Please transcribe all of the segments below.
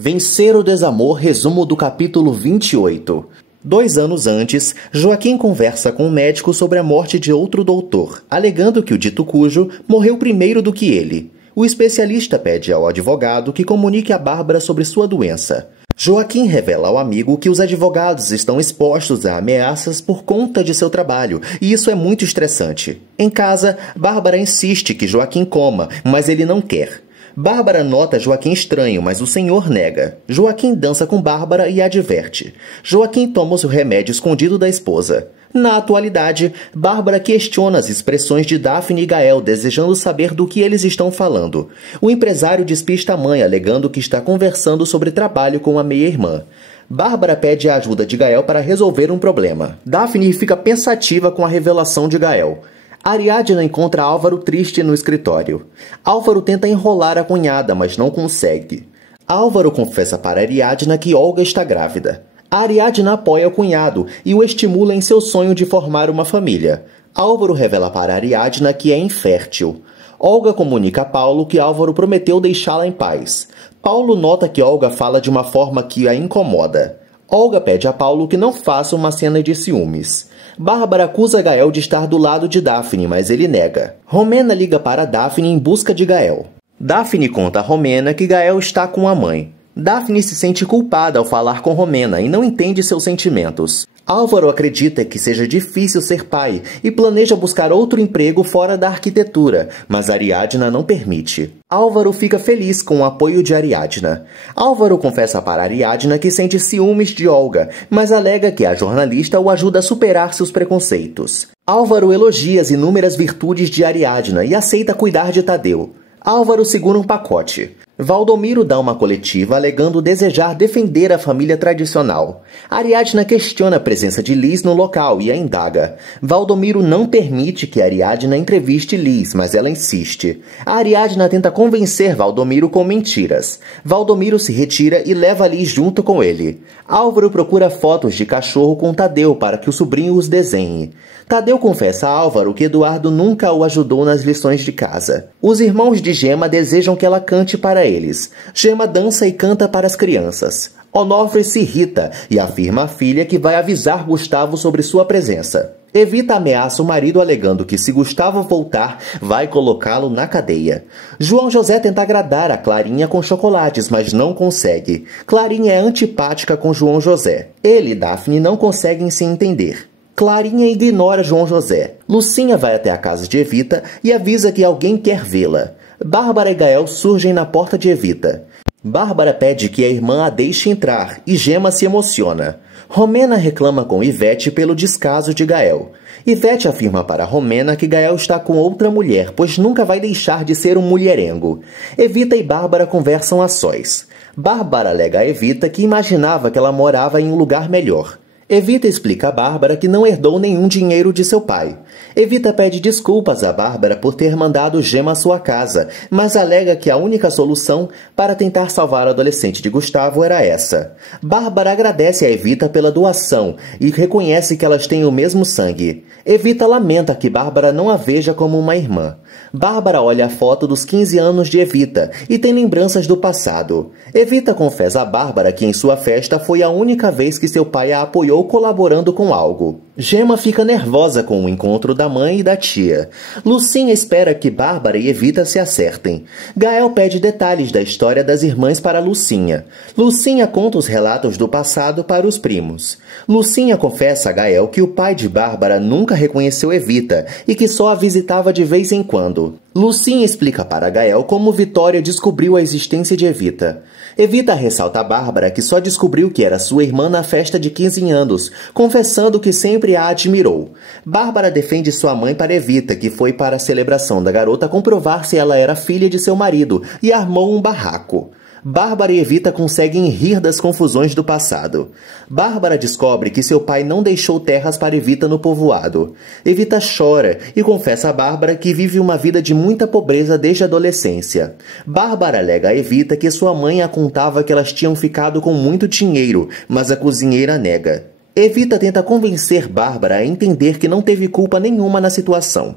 Vencer o desamor, resumo do capítulo 28. 2 anos antes, Joaquim conversa com um médico sobre a morte de outro doutor, alegando que o dito cujo morreu primeiro do que ele. O especialista pede ao advogado que comunique a Bárbara sobre sua doença. Joaquim revela ao amigo que os advogados estão expostos a ameaças por conta de seu trabalho, e isso é muito estressante. Em casa, Bárbara insiste que Joaquim coma, mas ele não quer. Bárbara nota Joaquim estranho, mas o senhor nega. Joaquim dança com Bárbara e adverte. Joaquim toma o seu remédio escondido da esposa. Na atualidade, Bárbara questiona as expressões de Daphne e Gael, desejando saber do que eles estão falando. O empresário despista a mãe, alegando que está conversando sobre trabalho com a meia-irmã. Bárbara pede a ajuda de Gael para resolver um problema. Daphne fica pensativa com a revelação de Gael. Ariadna encontra Álvaro triste no escritório. Álvaro tenta enrolar a cunhada, mas não consegue. Álvaro confessa para Ariadna que Olga está grávida. Ariadna apoia o cunhado e o estimula em seu sonho de formar uma família. Álvaro revela para Ariadna que é infértil. Olga comunica a Paulo que Álvaro prometeu deixá-la em paz. Paulo nota que Olga fala de uma forma que a incomoda. Olga pede a Paulo que não faça uma cena de ciúmes. Bárbara acusa Gael de estar do lado de Daphne, mas ele nega. Romena liga para Daphne em busca de Gael. Daphne conta a Romena que Gael está com a mãe. Daphne se sente culpada ao falar com Romena e não entende seus sentimentos. Álvaro acredita que seja difícil ser pai e planeja buscar outro emprego fora da arquitetura, mas Ariadna não permite. Álvaro fica feliz com o apoio de Ariadna. Álvaro confessa para Ariadna que sente ciúmes de Olga, mas alega que a jornalista o ajuda a superar seus preconceitos. Álvaro elogia as inúmeras virtudes de Ariadna e aceita cuidar de Tadeu. Álvaro segura um pacote. Valdomiro dá uma coletiva alegando desejar defender a família tradicional. Ariadna questiona a presença de Liz no local e a indaga. Valdomiro não permite que Ariadna entreviste Liz, mas ela insiste. A Ariadna tenta convencer Valdomiro com mentiras. Valdomiro se retira e leva Liz junto com ele. Álvaro procura fotos de cachorro com Tadeu para que o sobrinho os desenhe. Tadeu confessa a Álvaro que Eduardo nunca o ajudou nas lições de casa. Os irmãos de Gema desejam que ela cante para eles. Gema dança e canta para as crianças. Onofre se irrita e afirma à filha que vai avisar Gustavo sobre sua presença. Evita ameaça o marido alegando que se Gustavo voltar, vai colocá-lo na cadeia. João José tenta agradar a Clarinha com chocolates, mas não consegue. Clarinha é antipática com João José. Ele e Daphne não conseguem se entender. Clarinha ignora João José. Lucinha vai até a casa de Evita e avisa que alguém quer vê-la. Bárbara e Gael surgem na porta de Evita. Bárbara pede que a irmã a deixe entrar e Gema se emociona. Romena reclama com Ivete pelo descaso de Gael. Ivete afirma para Romena que Gael está com outra mulher, pois nunca vai deixar de ser um mulherengo. Evita e Bárbara conversam a sós. Bárbara alega a Evita que imaginava que ela morava em um lugar melhor. Evita explica a Bárbara que não herdou nenhum dinheiro de seu pai. Evita pede desculpas a Bárbara por ter mandado Gema à sua casa, mas alega que a única solução para tentar salvar o adolescente de Gustavo era essa. Bárbara agradece a Evita pela doação e reconhece que elas têm o mesmo sangue. Evita lamenta que Bárbara não a veja como uma irmã. Bárbara olha a foto dos 15 anos de Evita e tem lembranças do passado. Evita confessa a Bárbara que em sua festa foi a única vez que seu pai a apoiou colaborando com algo. Gema fica nervosa com o encontro da mãe e da tia. Lucinha espera que Bárbara e Evita se acertem. Gael pede detalhes da história das irmãs para Lucinha. Lucinha conta os relatos do passado para os primos. Lucinha confessa a Gael que o pai de Bárbara nunca reconheceu Evita e que só a visitava de vez em quando. Lucinha explica para Gael como Vitória descobriu a existência de Evita. Evita ressalta a Bárbara que só descobriu que era sua irmã na festa de 15 anos, confessando que sempre a admirou. Bárbara defende sua mãe para Evita, que foi para a celebração da garota comprovar se ela era filha de seu marido, e armou um barraco. Bárbara e Evita conseguem rir das confusões do passado. Bárbara descobre que seu pai não deixou terras para Evita no povoado. Evita chora e confessa a Bárbara que vive uma vida de muita pobreza desde a adolescência. Bárbara alega a Evita que sua mãe a contava que elas tinham ficado com muito dinheiro, mas a cozinheira nega. Evita tenta convencer Bárbara a entender que não teve culpa nenhuma na situação.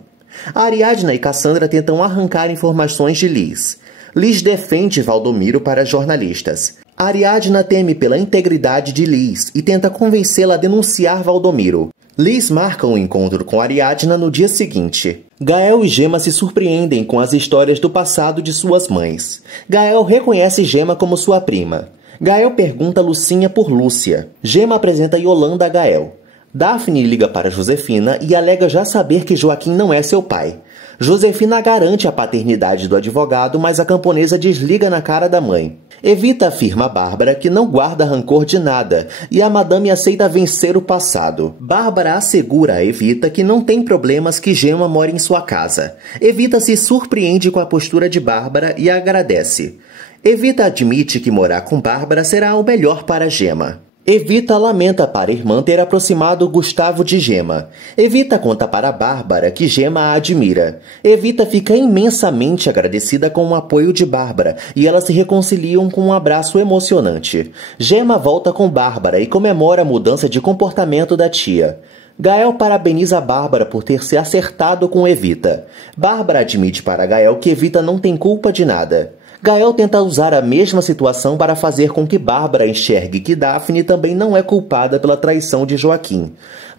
Ariadna e Cassandra tentam arrancar informações de Liz. Liz defende Valdomiro para jornalistas. Ariadna teme pela integridade de Liz e tenta convencê-la a denunciar Valdomiro. Liz marca um encontro com Ariadna no dia seguinte. Gael e Gemma se surpreendem com as histórias do passado de suas mães. Gael reconhece Gemma como sua prima. Gael pergunta a Lucinha por Lúcia. Gemma apresenta Yolanda a Gael. Daphne liga para Josefina e alega já saber que Joaquim não é seu pai. Josefina garante a paternidade do advogado, mas a camponesa desliga na cara da mãe. Evita afirma a Bárbara que não guarda rancor de nada e a madame aceita vencer o passado. Bárbara assegura a Evita que não tem problemas que Gemma mora em sua casa. Evita se surpreende com a postura de Bárbara e agradece. Evita admite que morar com Bárbara será o melhor para Gemma. Evita lamenta para a irmã ter aproximado Gustavo de Gemma. Evita conta para Bárbara que Gemma a admira. Evita fica imensamente agradecida com o apoio de Bárbara e elas se reconciliam com um abraço emocionante. Gemma volta com Bárbara e comemora a mudança de comportamento da tia. Gael parabeniza Bárbara por ter se acertado com Evita. Bárbara admite para Gael que Evita não tem culpa de nada. Gael tenta usar a mesma situação para fazer com que Bárbara enxergue que Daphne também não é culpada pela traição de Joaquim.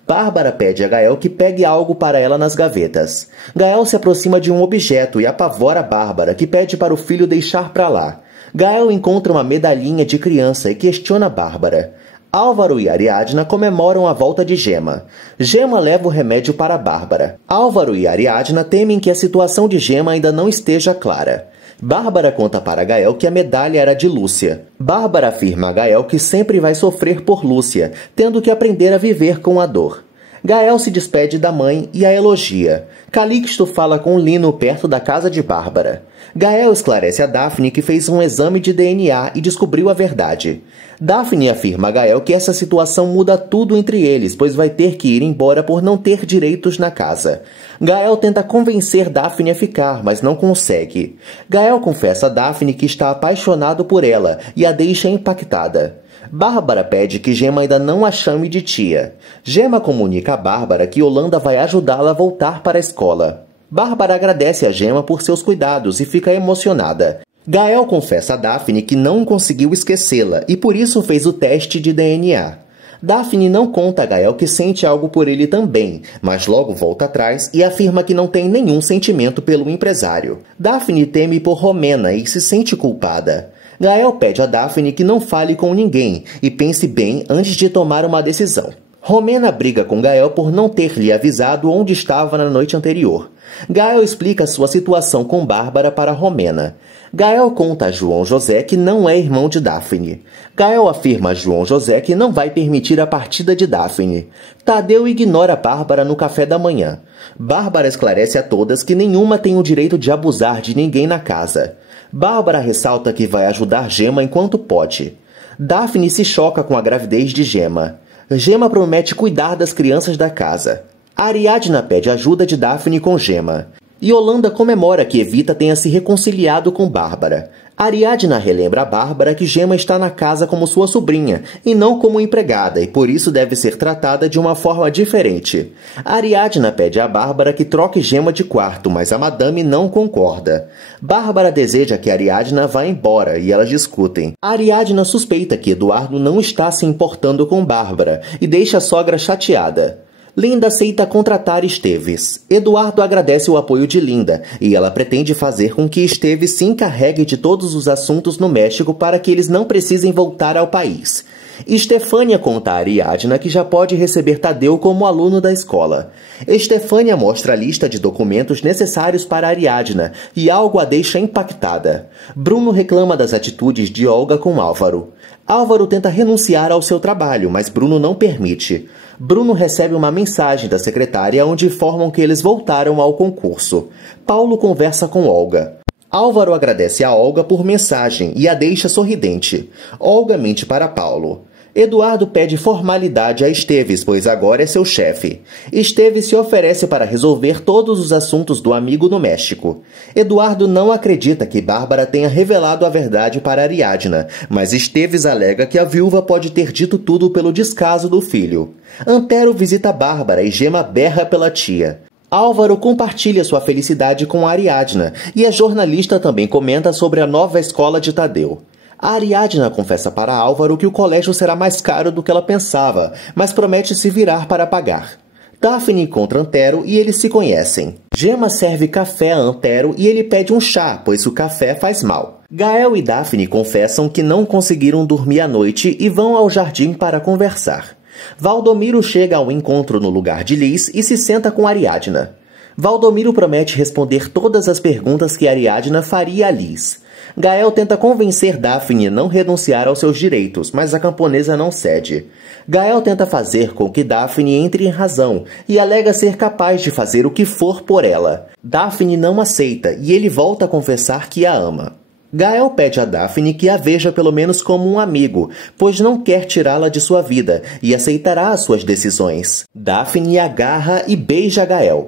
Bárbara pede a Gael que pegue algo para ela nas gavetas. Gael se aproxima de um objeto e apavora Bárbara, que pede para o filho deixar para lá. Gael encontra uma medalhinha de criança e questiona Bárbara. Álvaro e Ariadna comemoram a volta de Gemma. Gemma leva o remédio para Bárbara. Álvaro e Ariadna temem que a situação de Gemma ainda não esteja clara. Bárbara conta para Gael que a medalha era de Lúcia. Bárbara afirma a Gael que sempre vai sofrer por Lúcia, tendo que aprender a viver com a dor. Gael se despede da mãe e a elogia. Calixto fala com Lino perto da casa de Bárbara. Gael esclarece a Daphne que fez um exame de DNA e descobriu a verdade. Daphne afirma a Gael que essa situação muda tudo entre eles, pois vai ter que ir embora por não ter direitos na casa. Gael tenta convencer Daphne a ficar, mas não consegue. Gael confessa a Daphne que está apaixonado por ela e a deixa impactada. Bárbara pede que Gemma ainda não a chame de tia. Gemma comunica a Bárbara que Yolanda vai ajudá-la a voltar para a escola. Bárbara agradece a Gemma por seus cuidados e fica emocionada. Gael confessa a Daphne que não conseguiu esquecê-la e por isso fez o teste de DNA. Daphne não conta a Gael que sente algo por ele também, mas logo volta atrás e afirma que não tem nenhum sentimento pelo empresário. Daphne teme por Romena e se sente culpada. Gael pede a Daphne que não fale com ninguém e pense bem antes de tomar uma decisão. Romena briga com Gael por não ter lhe avisado onde estava na noite anterior. Gael explica sua situação com Bárbara para Romena. Gael conta a João José que não é irmão de Daphne. Gael afirma a João José que não vai permitir a partida de Daphne. Tadeu ignora Bárbara no café da manhã. Bárbara esclarece a todas que nenhuma tem o direito de abusar de ninguém na casa. Bárbara ressalta que vai ajudar Gemma enquanto pode. Daphne se choca com a gravidez de Gemma. Gemma promete cuidar das crianças da casa. Ariadna pede ajuda de Daphne com Gemma. Yolanda comemora que Evita tenha se reconciliado com Bárbara. Ariadna relembra a Bárbara que Gemma está na casa como sua sobrinha e não como empregada e por isso deve ser tratada de uma forma diferente. Ariadna pede a Bárbara que troque Gemma de quarto, mas a madame não concorda. Bárbara deseja que Ariadna vá embora e elas discutem. Ariadna suspeita que Eduardo não está se importando com Bárbara e deixa a sogra chateada. Linda aceita contratar Esteves. Eduardo agradece o apoio de Linda e ela pretende fazer com que Esteves se encarregue de todos os assuntos no México para que eles não precisem voltar ao país. Estefânia conta a Ariadna que já pode receber Tadeu como aluno da escola. Estefânia mostra a lista de documentos necessários para Ariadna e algo a deixa impactada. Bruno reclama das atitudes de Olga com Álvaro. Álvaro tenta renunciar ao seu trabalho, mas Bruno não permite. Bruno recebe uma mensagem da secretária onde informam que eles voltaram ao concurso. Paulo conversa com Olga. Álvaro agradece a Olga por mensagem e a deixa sorridente. Olga mente para Paulo. Eduardo pede formalidade a Esteves, pois agora é seu chefe. Esteves se oferece para resolver todos os assuntos do amigo no México. Eduardo não acredita que Bárbara tenha revelado a verdade para Ariadna, mas Esteves alega que a viúva pode ter dito tudo pelo descaso do filho. Antero visita Bárbara e Gemma berra pela tia. Álvaro compartilha sua felicidade com Ariadna e a jornalista também comenta sobre a nova escola de Tadeu. A Ariadna confessa para Álvaro que o colégio será mais caro do que ela pensava, mas promete se virar para pagar. Daphne encontra Antero e eles se conhecem. Gemma serve café a Antero e ele pede um chá, pois o café faz mal. Gael e Daphne confessam que não conseguiram dormir à noite e vão ao jardim para conversar. Valdomiro chega ao encontro no lugar de Liz e se senta com Ariadna. Valdomiro promete responder todas as perguntas que Ariadna faria a Liz. Gael tenta convencer Daphne a não renunciar aos seus direitos, mas a camponesa não cede. Gael tenta fazer com que Daphne entre em razão e alega ser capaz de fazer o que for por ela. Daphne não aceita e ele volta a confessar que a ama. Gael pede a Daphne que a veja pelo menos como um amigo, pois não quer tirá-la de sua vida e aceitará as suas decisões. Daphne agarra e beija Gael.